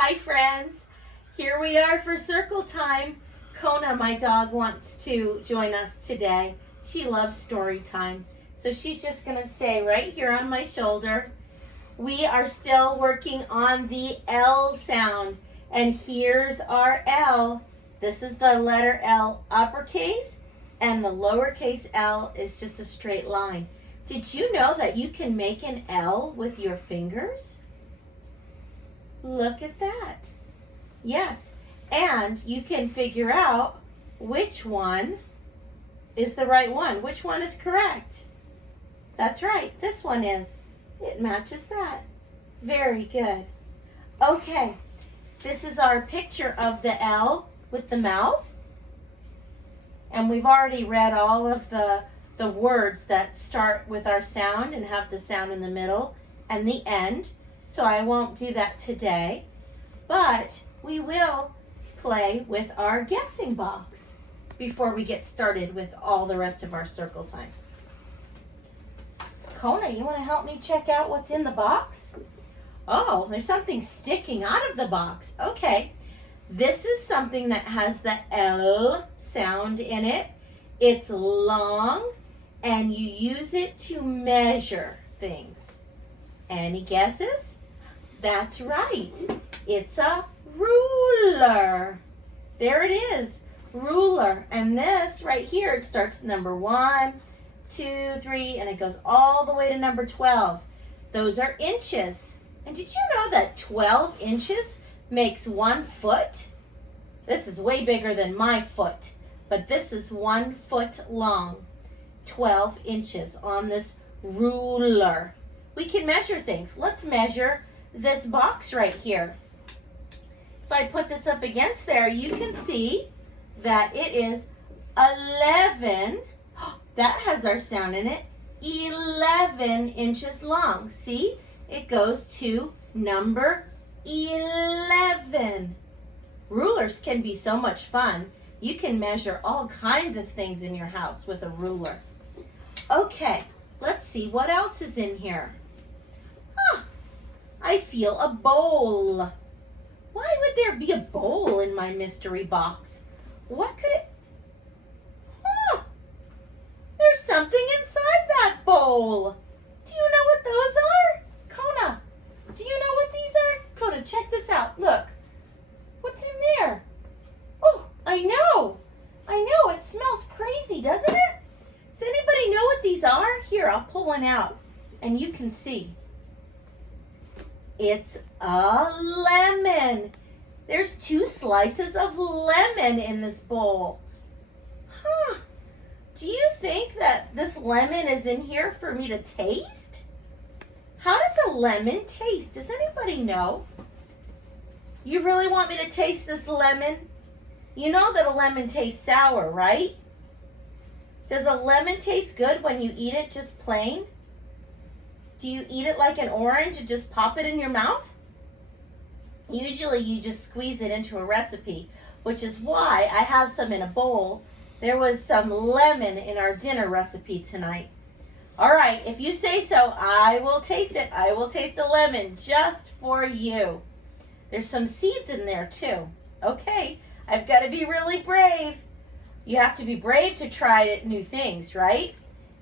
Hi friends, here we are for circle time. Kona, my dog, wants to join us today. She loves story time, so she's just gonna stay right here on my shoulder. We are still working on the L sound, and here's our L. This is the letter L uppercase, and the lowercase L is just a straight line. Did you know that you can make an L with your fingers? Look at that. Yes, and you can figure out which one is the right one. Which one is correct? That's right, this one is. It matches that. Very good. Okay, this is our picture of the L with the mouth. And we've already read all of the words that start with our sound and have the sound in the middle and the end. So I won't do that today, but we will play with our guessing box before we get started with all the rest of our circle time. Kona, you want to help me check out what's in the box? Oh, there's something sticking out of the box. Okay, this is something that has the L sound in it. It's long, and you use it to measure things. Any guesses? That's right. It's a ruler. There it is, ruler. And this right here, it starts number 1, 2, 3, and it goes all the way to number 12. Those are inches. And did you know that 12 inches makes 1 foot? This is way bigger than my foot, but this is 1 foot long. 12 inches on this ruler. We can measure things. Let's measure this box right here. If I put this up against there, you can see that it is 11. That has our sound in it. 11 inches long. See? It goes to number 11. Rulers can be so much fun. You can measure all kinds of things in your house with a ruler. Okay, let's see what else is in here. I feel a bowl. Why would there be a bowl in my mystery box? What could it... There's something inside that bowl. Do you know what those are? Kona, do you know what these are? Kona, check this out. Look. What's in there? Oh, I know. It smells crazy, doesn't it? Does anybody know what these are? Here, I'll pull one out and you can see. It's a lemon. There's 2 slices of lemon in this bowl. Do you think that this lemon is in here for me to taste? How does a lemon taste? Does anybody know? You really want me to taste this lemon? You know that a lemon tastes sour, right? Does a lemon taste good when you eat it just plain? Do you eat it like an orange and just pop it in your mouth? Usually you just squeeze it into a recipe, which is why I have some in a bowl. There was some lemon in our dinner recipe tonight. All right, if you say so, I will taste it. I will taste a lemon just for you. There's some seeds in there too. Okay, I've got to be really brave. You have to be brave to try new things, right?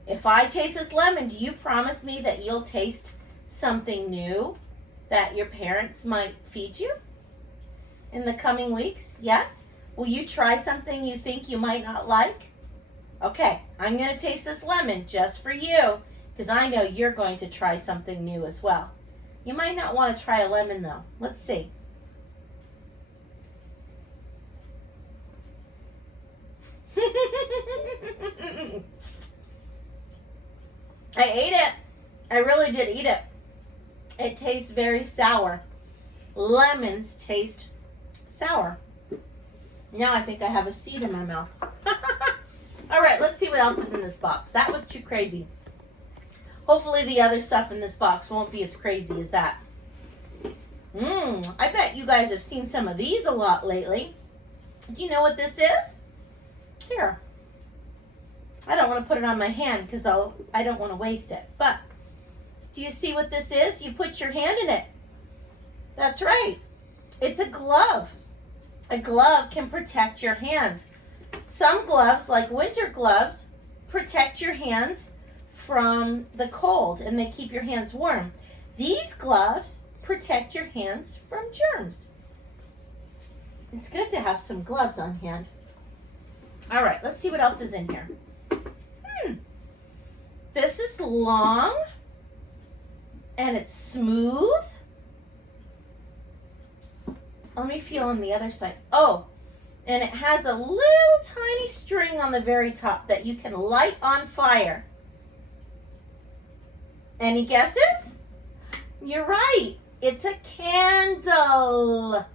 If I taste this lemon, do you promise me that you'll taste something new that your parents might feed you in the coming weeks? Yes? Will you try something you think you might not like? Okay, I'm going to taste this lemon just for you because I know you're going to try something new as well. You might not want to try a lemon though. Let's see. I ate it. I really did eat it. It tastes very sour. Lemons taste sour. Now I think I have a seed in my mouth. All right, let's see what else is in this box. That was too crazy. Hopefully the other stuff in this box won't be as crazy as that. I bet you guys have seen some of these a lot lately. Do you know what this is? Here. I don't want to put it on my hand because I don't want to waste it. But do you see what this is? You put your hand in it. That's right. It's a glove. A glove can protect your hands. Some gloves, like winter gloves, protect your hands from the cold and they keep your hands warm. These gloves protect your hands from germs. It's good to have some gloves on hand. All right, let's see what else is in here. This is long and it's smooth. Let me feel on the other side. Oh, and it has a little tiny string on the very top that you can light on fire. Any guesses? You're right. It's a candle.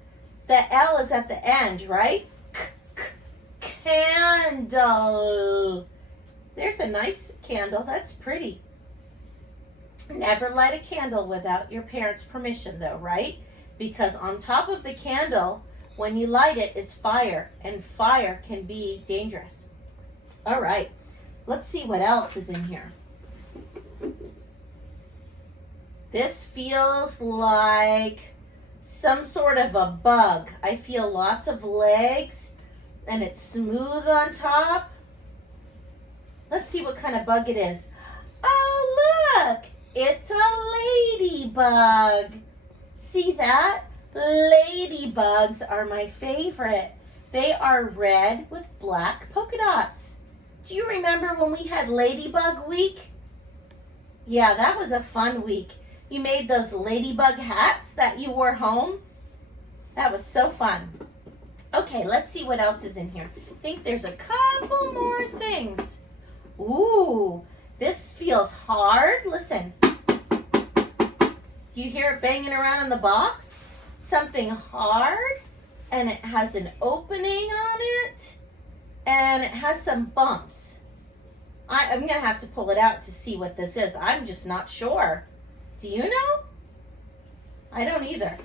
The L is at the end, right? Candle. There's a nice candle. That's pretty. Never light a candle without your parents' permission, though, right? Because on top of the candle, when you light it, is fire, and fire can be dangerous. All right, let's see what else is in here. This feels like some sort of a bug. I feel lots of legs, and it's smooth on top. Let's see what kind of bug it is. Oh, look! It's a ladybug. See that? Ladybugs are my favorite. They are red with black polka dots. Do you remember when we had Ladybug Week? Yeah, that was a fun week. You made those ladybug hats that you wore home. That was so fun. Okay, let's see what else is in here. I think there's a couple more things. Ooh, this feels hard. Listen. Do you hear it banging around in the box? Something hard, and it has an opening on it, and it has some bumps. I'm going to have to pull it out to see what this is. I'm just not sure. Do you know? I don't either.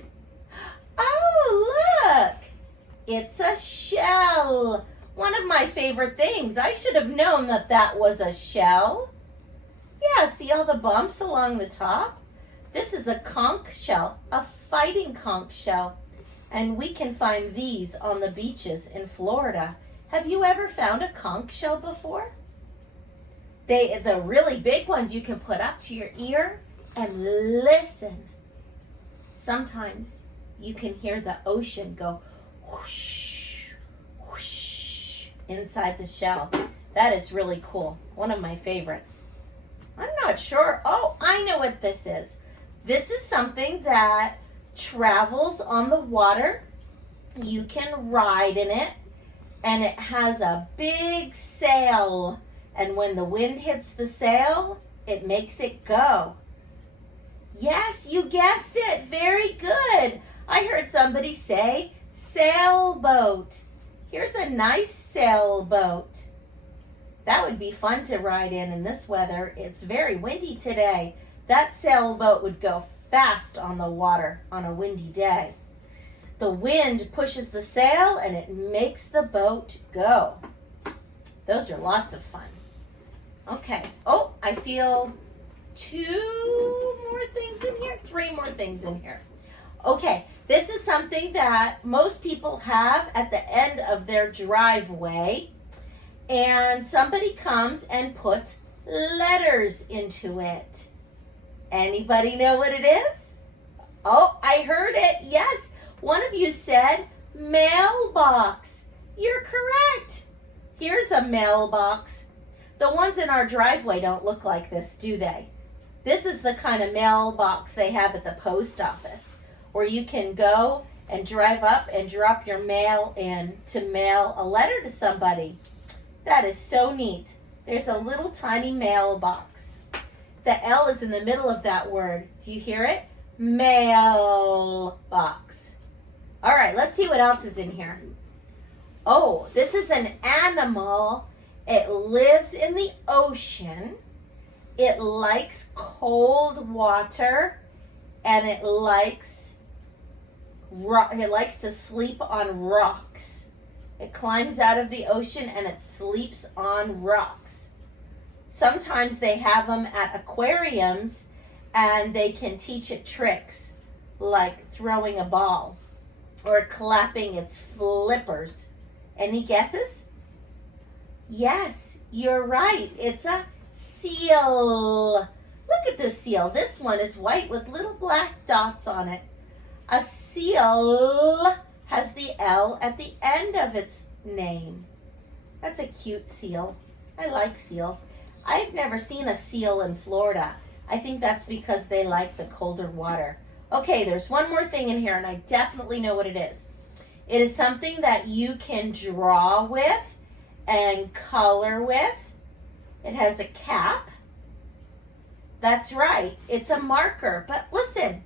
Oh, look! It's a shell. One of my favorite things. I should have known that that was a shell. Yeah, see all the bumps along the top? This is a conch shell, a fighting conch shell. And we can find these on the beaches in Florida. Have you ever found a conch shell before? The really big ones you can put up to your ear and listen. Sometimes you can hear the ocean go whoosh, whoosh inside the shell. That is really cool. One of my favorites. I'm not sure. Oh, I know what this is. This is something that travels on the water. You can ride in it, and it has a big sail. And when the wind hits the sail, it makes it go. Yes, you guessed it. Very good. I heard somebody say sailboat. Here's a nice sailboat. That would be fun to ride in this weather. It's very windy today. That sailboat would go fast on the water on a windy day. The wind pushes the sail and it makes the boat go. Those are lots of fun. Okay. Oh, I feel 2 more things in here. 3 more things in here. Okay. This is something that most people have at the end of their driveway. And somebody comes and puts letters into it. Anybody know what it is? Oh, I heard it. Yes. One of you said mailbox. You're correct. Here's a mailbox. The ones in our driveway don't look like this, do they? This is the kind of mailbox they have at the post office, where you can go and drive up and drop your mail in to mail a letter to somebody. That is so neat. There's a little tiny mailbox. The L is in the middle of that word. Do you hear it? Mailbox. All right, let's see what else is in here. Oh, this is an animal. It lives in the ocean. It likes cold water, and it likes to sleep on rocks. It climbs out of the ocean and it sleeps on rocks. Sometimes they have them at aquariums and they can teach it tricks like throwing a ball. or clapping its flippers? Any guesses? Yes, you're right. It's a seal. Look at this seal. This one is white with little black dots on it. A seal has the L at the end of its name. That's a cute seal. I like seals. I've never seen a seal in Florida. I think that's because they like the colder water. Okay, there's one more thing in here, and I definitely know what it is. It is something that you can draw with and color with. It has a cap. That's right, it's a marker. But listen,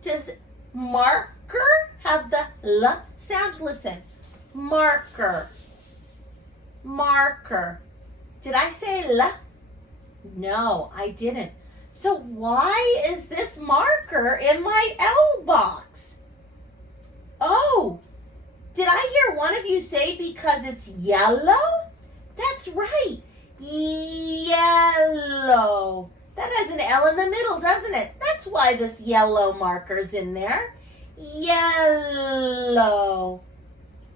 does marker have the L sound? Listen, marker, marker. Did I say L? No, I didn't. So why is this marker in my L box? Oh, did I hear one of you say because it's yellow? That's right, yellow. That has an L in the middle, doesn't it? That's why this yellow marker's in there. Yellow.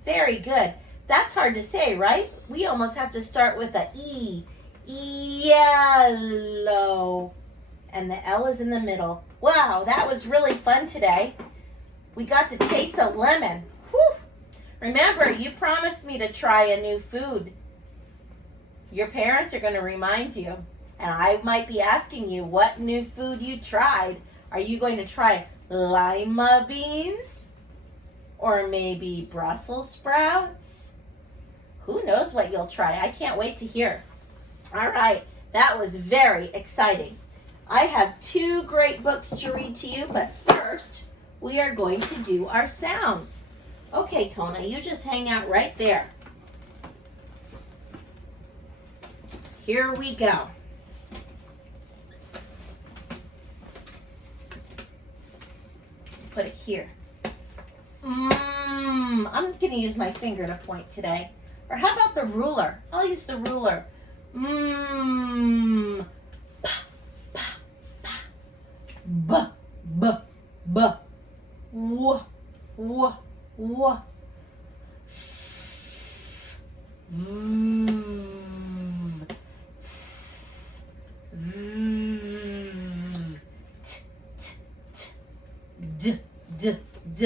Very good. That's hard to say, right? We almost have to start with a E. Yellow. And the L is in the middle. Wow, that was really fun today. We got to taste a lemon. Whew. Remember, you promised me to try a new food. Your parents are going to remind you. And I might be asking you what new food you tried. Are you going to try lima beans? Or maybe Brussels sprouts? Who knows what you'll try? I can't wait to hear. All right, that was very exciting. I have 2 great books to read to you, but first we are going to do our sounds. Okay, Kona, you just hang out right there. Here we go. Put it here. I'm going to use my finger to point today. Or how about the ruler? I'll use the ruler. Pa, pa, pa. B, b, b. W, w, w. D, d, d.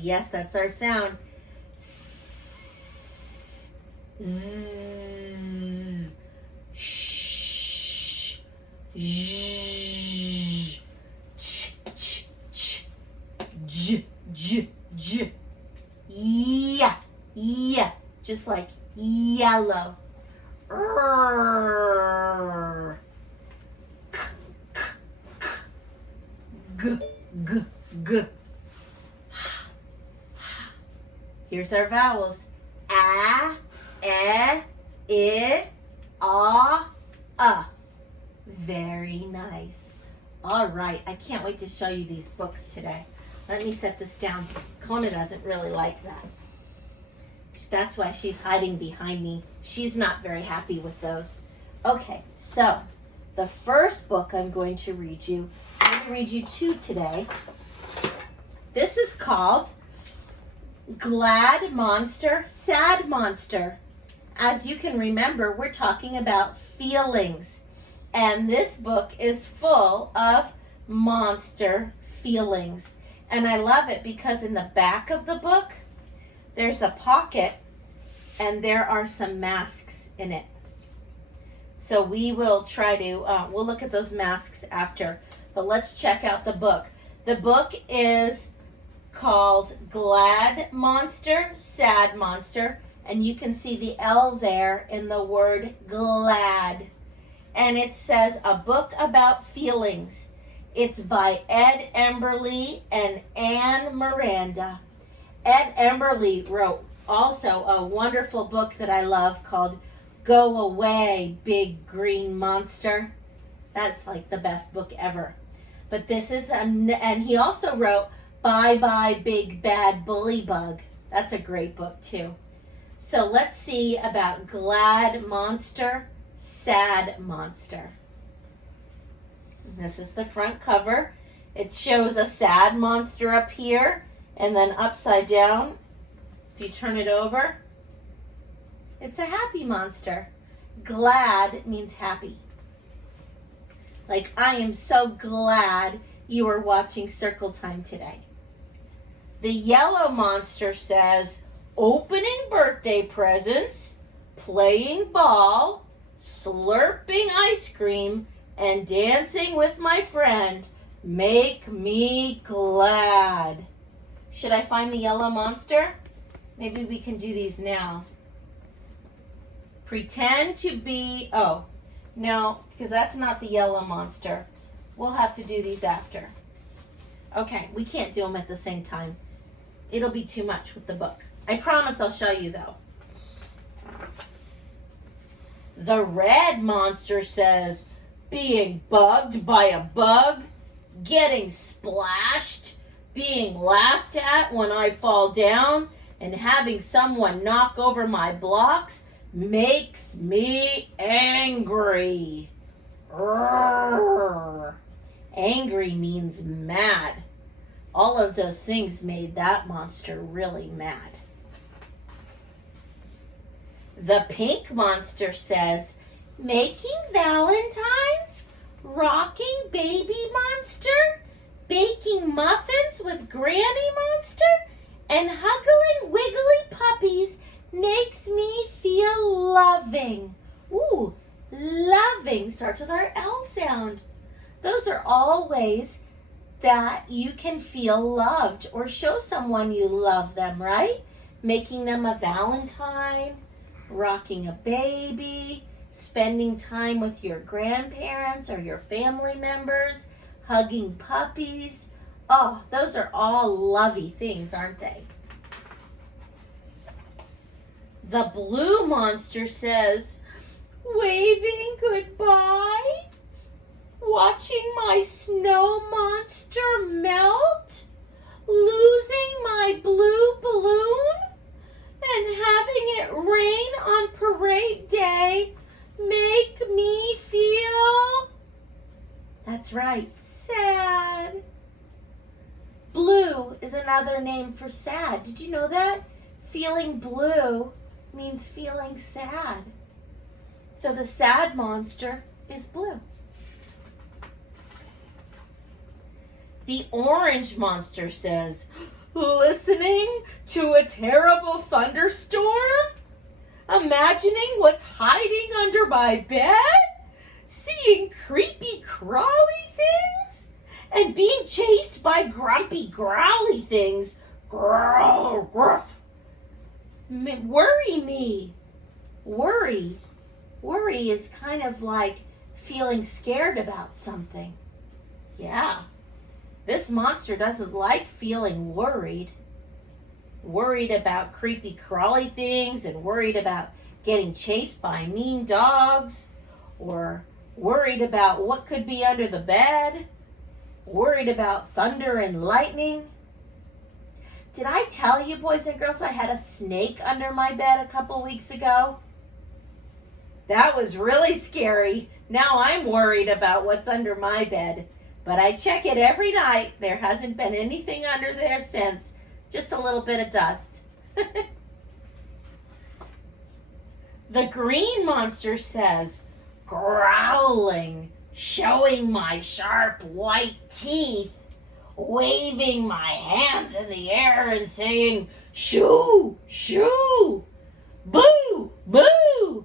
Yes, that's our sound. S, z, sh, j, ch, ch, ch, j, j, j. Yeah, yeah, just like yellow. G, g, g. Here's our vowels. A, I, Very nice. All right, I can't wait to show you these books today. Let me set this down. Kona doesn't really like that. That's why she's hiding behind me. She's not very happy with those. Okay, so the first book I'm going to read you, I'm going to read you 2 today. This is called Glad Monster, Sad Monster. As you can remember, we're talking about feelings. And this book is full of monster feelings. And I love it because in the back of the book, there's a pocket and there are some masks in it. So we will try to, we'll look at those masks after. But let's check out the book. The book is called Glad Monster, Sad Monster. And you can see the L there in the word glad. And it says a book about feelings. It's by Ed Emberley and Anne Miranda. Ed Emberley wrote also a wonderful book that I love called Go Away, Big Green Monster. That's like the best book ever. But this is, and he also wrote Bye Bye Big Bad Bully Bug. That's a great book too. So let's see about Glad Monster, Sad Monster. This is the front cover. It shows a sad monster up here, and then upside down, if you turn it over, it's a happy monster. Glad means happy. Like, I am so glad you are watching Circle Time today. The yellow monster says, opening birthday presents, playing ball, slurping ice cream, and dancing with my friend make me glad. Should I find the yellow monster? Maybe we can do these now. Pretend to be, oh, no, because that's not the yellow monster. We'll have to do these after. Okay, we can't do them at the same time. It'll be too much with the book. I promise I'll show you though. The red monster says, being bugged by a bug, getting splashed, being laughed at when I fall down, and having someone knock over my blocks makes me angry. Roar. Angry means mad. All of those things made that monster really mad. The pink monster says, making valentines, rocking baby monster, baking muffins with granny monster, and huggling wiggly puppies makes me feel loving. Ooh, loving starts with our L sound. Those are all ways that you can feel loved or show someone you love them, right? Making them a valentine, rocking a baby, spending time with your grandparents or your family members, hugging puppies. Oh, those are all lovey things, aren't they? The blue monster says, waving goodbye, watching my snow monster melt, losing my blue balloon, and having it rain on parade day make me feel, that's right, sad. Blue is another name for sad. Did you know that? Feeling blue means feeling sad. So the sad monster is blue. The orange monster says, listening to a terrible thunderstorm, imagining what's hiding under my bed, seeing creepy crawly things, and being chased by grumpy growly things. Growl, gruff. Worry me. Worry. Worry is kind of like feeling scared about something. Yeah. This monster doesn't like feeling worried. Worried about creepy crawly things and worried about getting chased by mean dogs, or worried about what could be under the bed, worried about thunder and lightning. Did I tell you, boys and girls, I had a snake under my bed a couple weeks ago? That was really scary. Now I'm worried about what's under my bed. But I check it every night. There hasn't been anything under there since. Just a little bit of dust. The green monster says, growling, showing my sharp white teeth, waving my hands in the air and saying, shoo, shoo, boo, boo.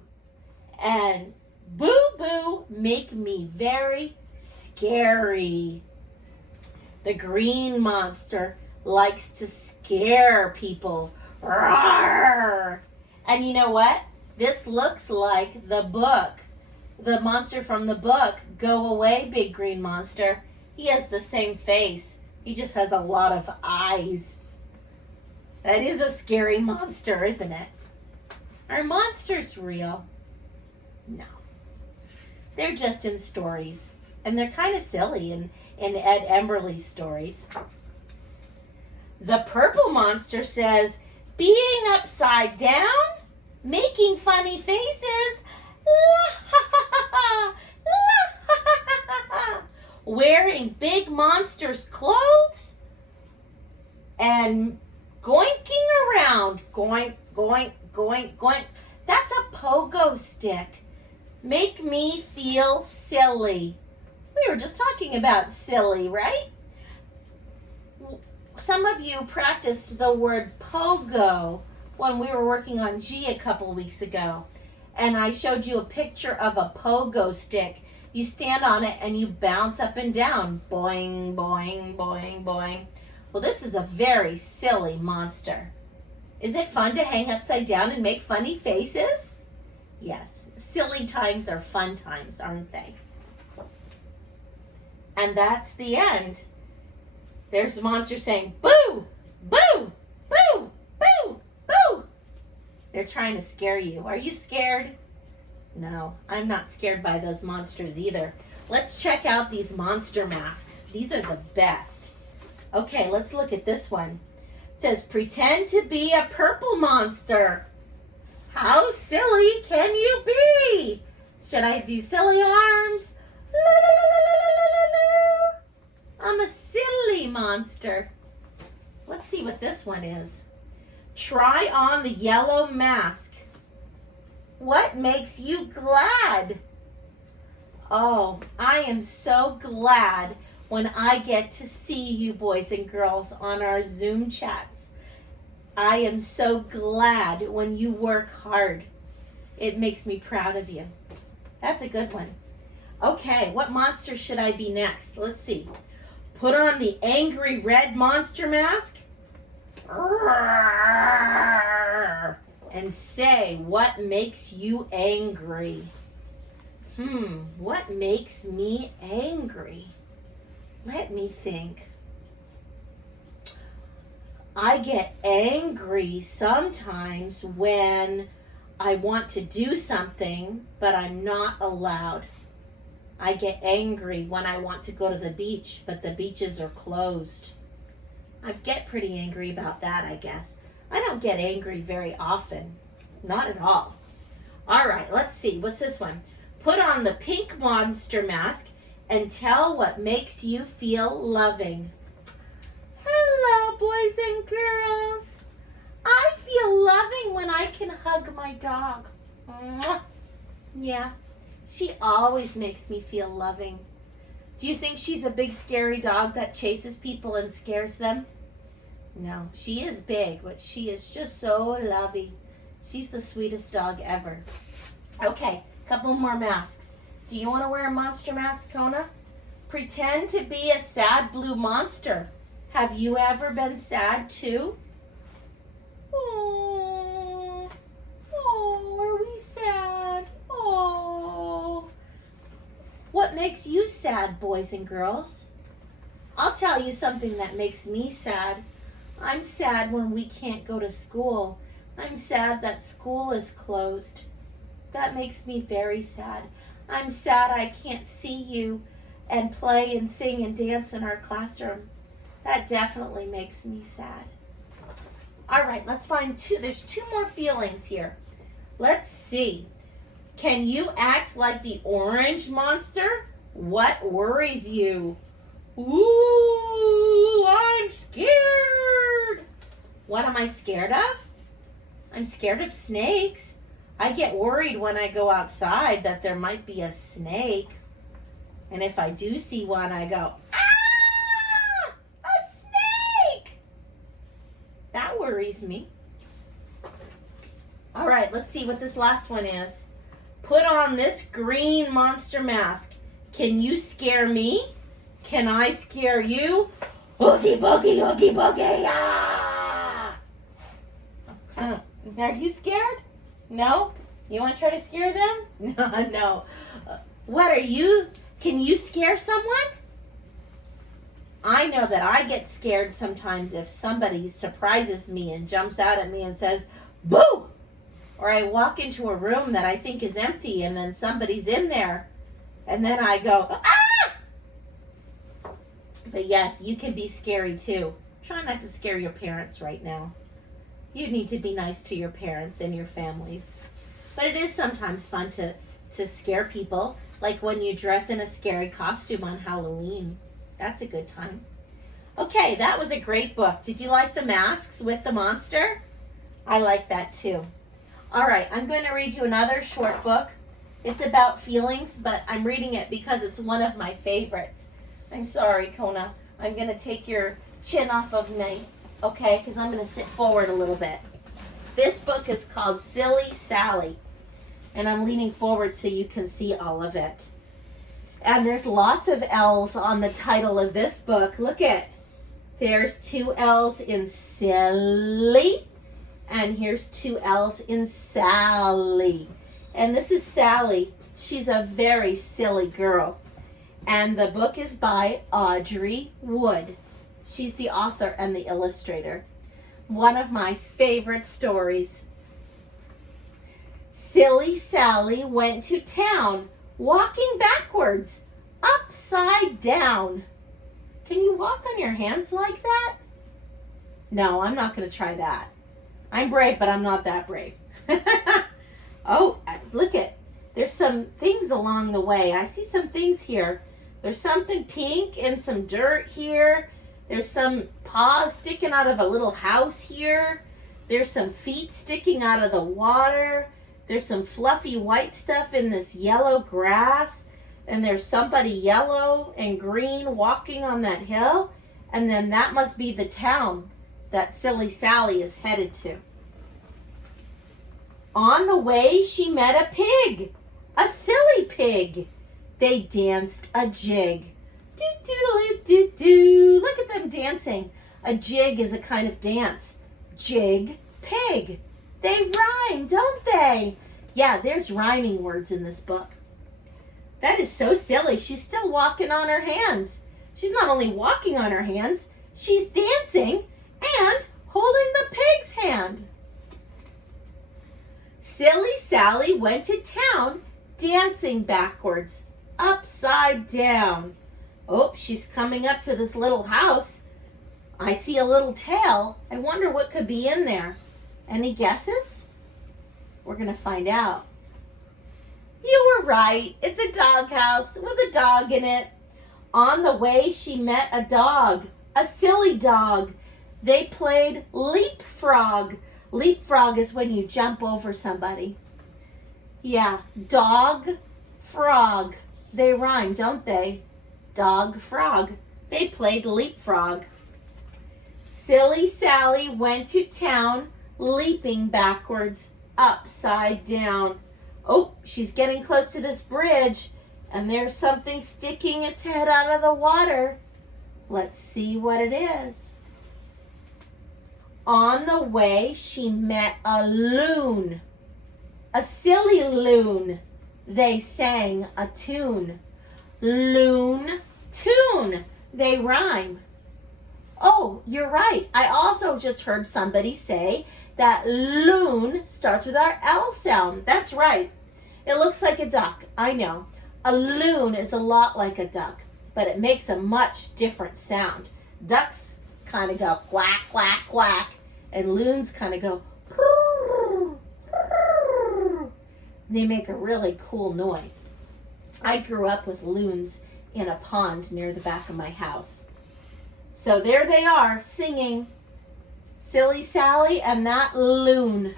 And boo, boo make me very scary. The green monster likes to scare people. Roar! And you know what? This looks like the book. The monster from the book, Go Away, Big Green Monster. He has the same face. He just has a lot of eyes. That is a scary monster, isn't it? Are monsters real? No. They're just in stories. And they're kind of silly in Ed Emberley's stories. The purple monster says, being upside down, making funny faces, la ha ha ha ha, la ha ha ha ha, wearing big monster's clothes and goinking around. Goink, goink, goink, goink. That's a pogo stick. Make me feel silly. We were just talking about silly, right? Some of you practiced the word pogo when we were working on G a couple weeks ago. And I showed you a picture of a pogo stick. You stand on it and you bounce up and down. Boing, boing, boing, boing. Well, this is a very silly monster. Is it fun to hang upside down and make funny faces? Yes, silly times are fun times, aren't they? And that's the end. There's the monster saying, boo, boo, boo, boo, boo. They're trying to scare you. Are you scared? No, I'm not scared by those monsters either. Let's check out these monster masks. These are the best. Okay, let's look at this one. It says, pretend to be a purple monster. How silly can you be? Should I do silly arms? La, la, la, la, la, la, la, la. I'm a silly monster. Let's see what this one is. Try on the yellow mask. What makes you glad? Oh, I am so glad when I get to see you boys and girls on our Zoom chats. I am so glad when you work hard. It makes me proud of you. That's a good one. Okay, what monster should I be next? Let's see. Put on the angry red monster mask. And say what makes you angry. What makes me angry? Let me think. I get angry sometimes when I want to do something, but I'm not allowed. I get angry when I want to go to the beach, but the beaches are closed. I get pretty angry about that, I guess. I don't get angry very often. Not at all. All right, let's see. What's this one? Put on the pink monster mask and tell what makes you feel loving. Hello, boys and girls. I feel loving when I can hug my dog. Mwah. Yeah, she always makes me feel loving. Do you think she's a big scary dog that chases people and scares them? No, she is big, but she is just so lovey. She's the sweetest dog ever. Okay, couple more masks. Do you want to wear a monster mask, Kona? Pretend to be a sad blue monster. Have you ever been sad too? Oh, are we sad? Oh. What makes you sad, boys and girls? I'll tell you something that makes me sad. I'm sad when we can't go to school. I'm sad that school is closed. That makes me very sad. I'm sad I can't see you and play and sing and dance in our classroom. That definitely makes me sad. All right, let's find two. There's two more feelings here. Let's see. Can you act like the orange monster? What worries you? Ooh, I'm scared. What am I scared of? I'm scared of snakes. I get worried when I go outside that there might be a snake. And if I do see one, I go, ah, a snake. That worries me. All right, let's see what this last one is. Put on this green monster mask. Can you scare me? Can I scare you? Oogie boogie, oogie boogie, ah! Are you scared? No? You want to try to scare them? No. What are you? Can you scare someone? I know that I get scared sometimes if somebody surprises me and jumps out at me and says, boo! Or I walk into a room that I think is empty and then somebody's in there. And then I go, ah! But yes, you can be scary too. Try not to scare your parents right now. You need to be nice to your parents and your families. But it is sometimes fun to scare people. Like when you dress in a scary costume on Halloween. That's a good time. Okay, that was a great book. Did you like the masks with the monster? I like that too. All right, I'm going to read you another short book. It's about feelings, but I'm reading it because it's one of my favorites. I'm sorry, Kona. I'm going to take your chin off of me, okay? Because I'm going to sit forward a little bit. This book is called Silly Sally, and I'm leaning forward so you can see all of it. And there's lots of L's on the title of this book. Look at, there's 2 L's in silly, and here's 2 L's in Sally. And this is Sally. She's a very silly girl. And the book is by Audrey Wood. She's the author and the illustrator. One of my favorite stories. Silly Sally went to town, walking backwards, upside down. Can you walk on your hands like that? No, I'm not going to try that. I'm brave, but I'm not that brave. Oh, look at, there's some things along the way. I see some things here. There's something pink and some dirt here. There's some paws sticking out of a little house here. There's some feet sticking out of the water. There's some fluffy white stuff in this yellow grass. And there's somebody yellow and green walking on that hill. And then that must be the town that Silly Sally is headed to. On the way, she met a pig, a silly pig. They danced a jig. Do-do-do-do-do. Look at them dancing. A jig is a kind of dance. Jig, pig. They rhyme, don't they? Yeah, there's rhyming words in this book. That is so silly. She's still walking on her hands. She's not only walking on her hands, she's dancing and holding the pig's hand. Silly Sally went to town dancing backwards, upside down. Oh, she's coming up to this little house. I see a little tail. I wonder what could be in there. Any guesses? We're going to find out. You were right. It's a doghouse with a dog in it. On the way, she met a dog, a silly dog. They played leapfrog. Leapfrog is when you jump over somebody. Yeah, dog, frog. They rhyme, don't they? Dog, frog. They played leapfrog. Silly Sally went to town, leaping backwards, upside down. Oh, she's getting close to this bridge, and there's something sticking its head out of the water. Let's see what it is. On the way, she met a loon, a silly loon. They sang a tune. Loon, tune. They rhyme. Oh, you're right. I also just heard somebody say that loon starts with our L sound. That's right. It looks like a duck. I know. A loon is a lot like a duck, but it makes a much different sound. Ducks kind of go quack, quack, quack, and loons kind of go they make a really cool noise. I grew up with loons in a pond near the back of my house. So there they are singing Silly Sally and that loon.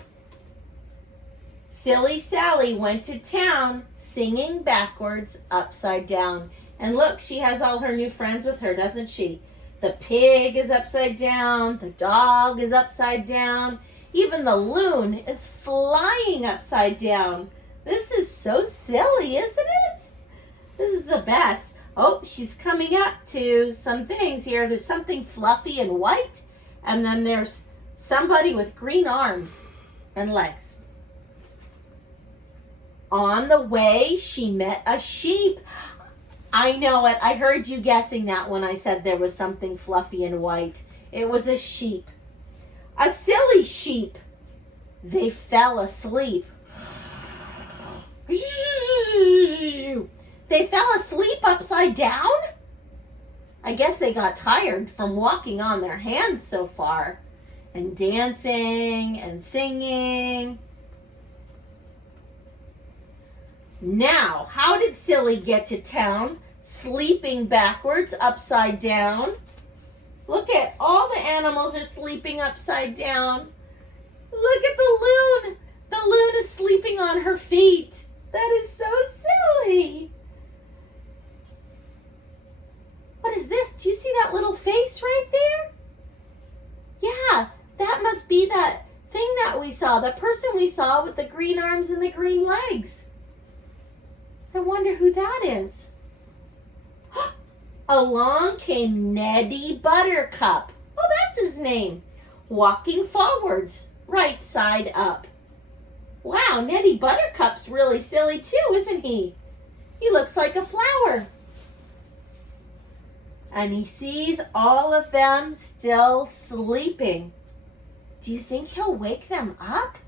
Silly Sally went to town singing backwards, upside down. And look, she has all her new friends with her, doesn't she? The pig is upside down. The dog is upside down. Even the loon is flying upside down. This is so silly, isn't it? This is the best. Oh, she's coming up to some things here. There's something fluffy and white. And then there's somebody with green arms and legs. On the way, she met a sheep. I know it. I heard you guessing that when I said there was something fluffy and white. It was a sheep. A silly sheep. They fell asleep. They fell asleep upside down? I guess they got tired from walking on their hands so far and dancing and singing. Now, how did Silly get to town? Sleeping backwards, upside down. Look at all the animals are sleeping upside down. Look at the loon. The loon is sleeping on her feet. That is so silly. What is this? Do you see that little face right there? Yeah, that must be that thing that we saw, the person we saw with the green arms and the green legs. I wonder who that is. Along came Nettie Buttercup. Oh, that's his name. Walking forwards, right side up. Wow, Nettie Buttercup's really silly too, isn't he? He looks like a flower. And he sees all of them still sleeping. Do you think he'll wake them up?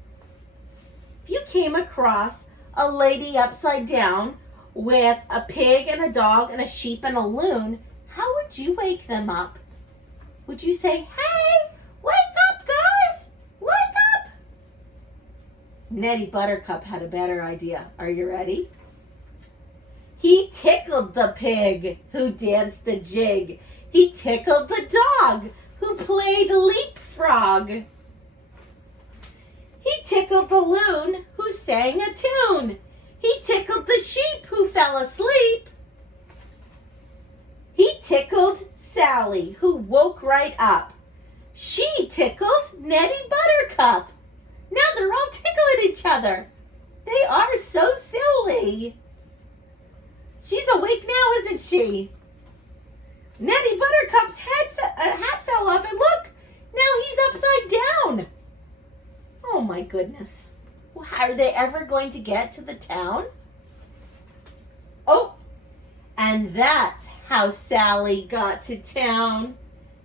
If you came across a lady upside down with a pig and a dog and a sheep and a loon, how would you wake them up? Would you say, hey, wake up, guys, wake up? Nettie Buttercup had a better idea. Are you ready? He tickled the pig who danced a jig. He tickled the dog who played leapfrog. He tickled the loon who sang a tune. He tickled the sheep who fell asleep. He tickled Sally who woke right up. She tickled Nettie Buttercup. Now they're all tickling each other. They are so silly. She's awake now, isn't she? Nettie Buttercup's hat fell off, and look, now he's upside down. Oh my goodness. Are they ever going to get to the town? Oh, and that's how Sally got to town.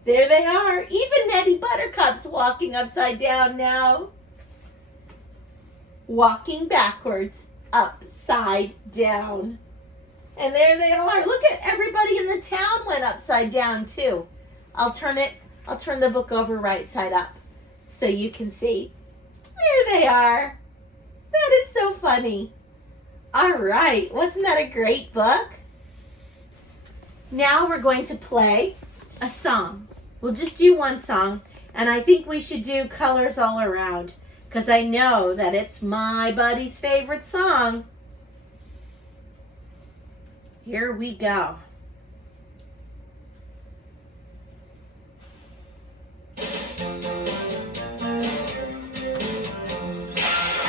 There they are. Even Nettie Buttercup's walking upside down now. Walking backwards, upside down. And there they are. Look at everybody in the town went upside down too. I'll turn the book over right side up so you can see. There they are. That is so funny. All right. Wasn't that a great book? Now we're going to play a song. We'll just do one song. And I think we should do Colors All Around, because I know that it's my buddy's favorite song. Here we go.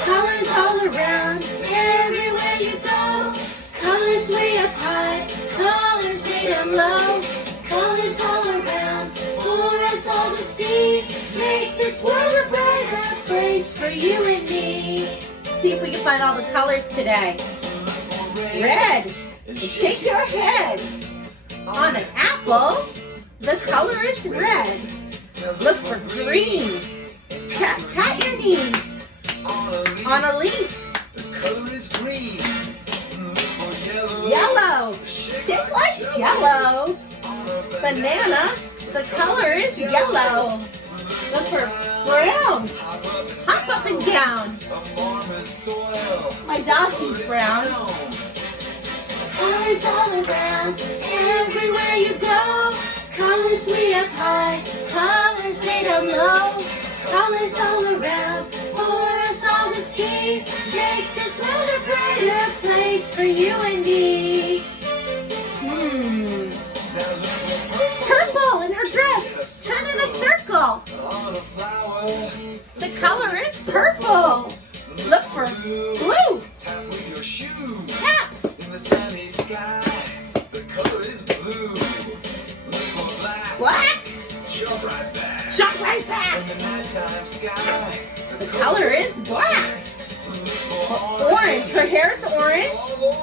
Colors all around, everywhere you go. Colors way up high, colors way down low. Colors all around, for us all to see. Make this world a brighter place for you and me. See if we can find all the colors today. Red. Shake your head. On an apple, the color is red. Look for green. Pat your knees. On a leaf, the color is green. Yellow. Shake like jello. Banana, the color is yellow. Look for brown. Hop up and down. My donkey's brown. Colors all around, everywhere you go. Colors way up high, colors way down low. Colors all around, for us all to see. Make this world a brighter place for you and me. Purple in her dress, turn in a circle. The color is purple. Look for blue. Tap with your shoe. Tap. The sunny sky, the color is blue. Look for black. Black. Jump right back. Jump right back. In the nighttime sky, the color is black. Orange. Her hair is orange.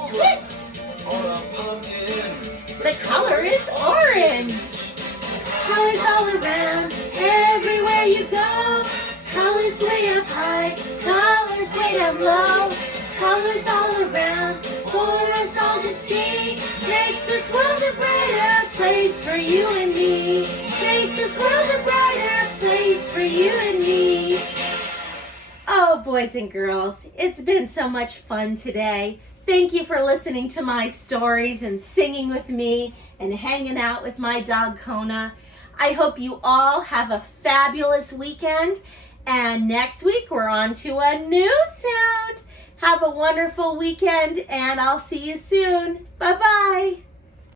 Twist. On a pumpkin. The color is orange. Colors all around, everywhere you go. Colors way up high, colors way down low. Colors all around, for us all to see. Make this world a brighter place for you and me. Make this world a brighter place for you and me. Oh, boys and girls, it's been so much fun today. Thank you for listening to my stories and singing with me and hanging out with my dog Kona. I hope you all have a fabulous weekend. And next week we're on to a new sound. Have a wonderful weekend and I'll see you soon. Bye-bye.